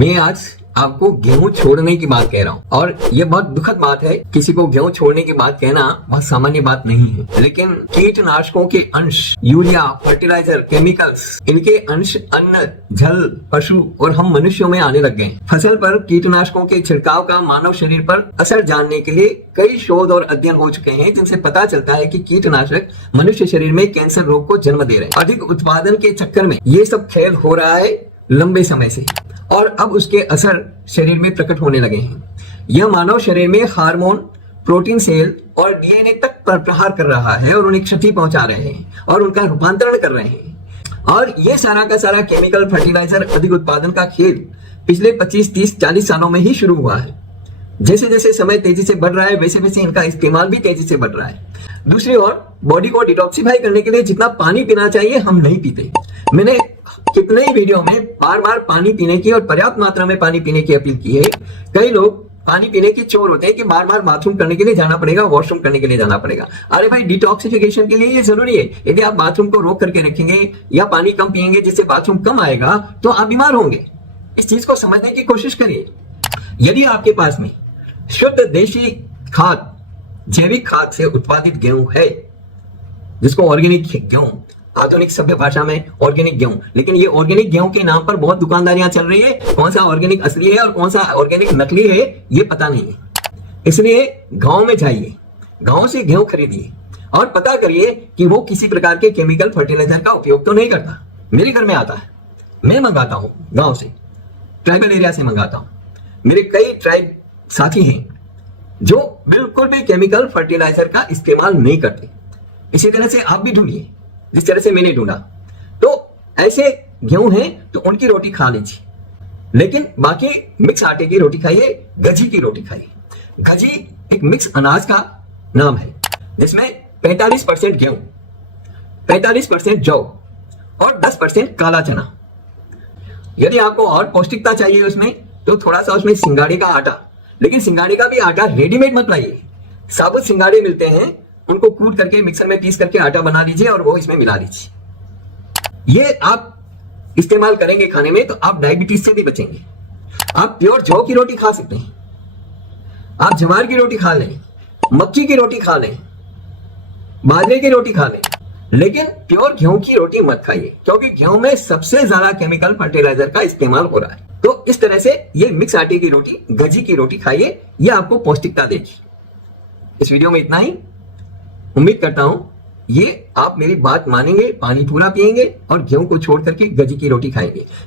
मैं आज आपको गेहूं छोड़ने की बात कह रहा हूं और ये बहुत दुखद बात है। किसी को गेहूं छोड़ने की बात कहना बहुत सामान्य बात नहीं है, लेकिन कीटनाशकों के अंश, यूरिया, फर्टिलाइजर, केमिकल्स, इनके अंश अन्न, जल, पशु और हम मनुष्यों में आने लग गए। फसल पर कीटनाशकों के छिड़काव का मानव शरीर पर असर जानने के लिए कई शोध और अध्ययन हो चुके हैं, जिनसे पता चलता है कि कीटनाशक मनुष्य शरीर में कैंसर रोग को जन्म दे रहे हैं। अधिक उत्पादन के चक्कर में ये सब खेल हो रहा है लंबे समय से और अब उसके असर शरीर में प्रकट होने लगे हैं। यह मानव शरीर में हार्मोन, प्रोटीन सेल और डीएनए तक पर प्रहार कर रहा है और उन्हें क्षति पहुंचा रहे हैं और उनका रूपांतरण कर रहे हैं। और यह सारा का सारा केमिकल, फर्टिलाइजर, अधिक उत्पादन का खेल पिछले 25, 30, 40 सालों में ही शुरू हुआ है। जैसे जैसे समय तेजी से बढ़ रहा है, वैसे वैसे इनका इस्तेमाल भी तेजी से बढ़ रहा है। दूसरी ओर बॉडी को डिटॉक्सिफाई करने के लिए जितना पानी पीना चाहिए हम नहीं पीते। मैंने कितने ही वीडियो में बार बार पानी पीने की और पर्याप्त मात्रा में पानी पीने की अपील की है। कई लोग पानी पीने के चोर होते हैं कि बार बार बाथरूम करने के लिए जाना पड़ेगा, वॉशरूम करने के लिए जाना पड़ेगा। अरे भाई, डिटॉक्सिफिकेशन के लिए ये जरूरी है। यदि आप बाथरूम को रोक करके रखेंगे या पानी कम पिएंगे जिससे बाथरूम कम आएगा तो आप बीमार होंगे। इस चीज को समझने की कोशिश करिए। यदि आपके पास में शुद्ध देशी खाद, जैविक खाद से उत्पादित गेहूं है, जिसको ऑर्गेनिक गेहूं, आधुनिक सभ्य भाषा में ऑर्गेनिक गेहूं, लेकिन ये ऑर्गेनिक गेहूं के नाम पर बहुत दुकानदारियां चल रही है। कौन सा ऑर्गेनिक असली है और कौन सा ऑर्गेनिक नकली है ये पता नहीं है। इसलिए गांव में जाइए, गांव से गेहूं खरीदिए और पता करिए कि वो किसी प्रकार के केमिकल, फर्टिलाइजर का उपयोग तो नहीं करता। मेरे घर में आता है, मैं मंगाता हूं गांव से, ट्राइबल एरिया से मंगाता हूं। मेरे कई ट्राइब साथी हैं जो बिल्कुल भी केमिकल, फर्टिलाइजर का इस्तेमाल नहीं करते। इसी तरह से आप भी ढूंढिए जिस तरह से मैंने ढूंढा। तो ऐसे गेहूं हैं तो उनकी रोटी खा लीजिए, लेकिन बाकी मिक्स आटे की रोटी खाइए, गजी की रोटी खाइए। गजी एक मिक्स अनाज का नाम है जिसमें 45% गेहूं, 45% जौ और 10% काला चना। यदि आपको और पौष्टिकता चाहिए उसमें तो थोड़ा सा उसमें सिंगाड़े का आटा, लेकिन सिंगाड़े का भी आटा रेडीमेड मत लाइए। साबुत सिंगाड़े मिलते हैं, उनको कूट करके मिक्सर में पीस करके आटा बना लीजिए और वो इसमें मिला लीजिए। ये आप इस्तेमाल करेंगे खाने में तो आप डायबिटीज से भी बचेंगे। आप प्योर जौ की रोटी खा सकते हैं, आप ज्वार की रोटी खा लें, मक्की की रोटी खा लें, बाजरे की रोटी खा लें, लेकिन प्योर गेहूं की रोटी मत खाइए, क्योंकि गेहूं में सबसे ज्यादा केमिकल, फर्टिलाइजर का इस्तेमाल हो रहा है। तो इस तरह से ये मिक्स आटे की रोटी, गजी की रोटी खाइए, ये आपको पौष्टिकता देगी। इस वीडियो में इतना ही। उम्मीद करता हूं ये आप मेरी बात मानेंगे, पानी पूरा पिएंगे और गेहूं को छोड़ करके गजी की रोटी खाएंगे।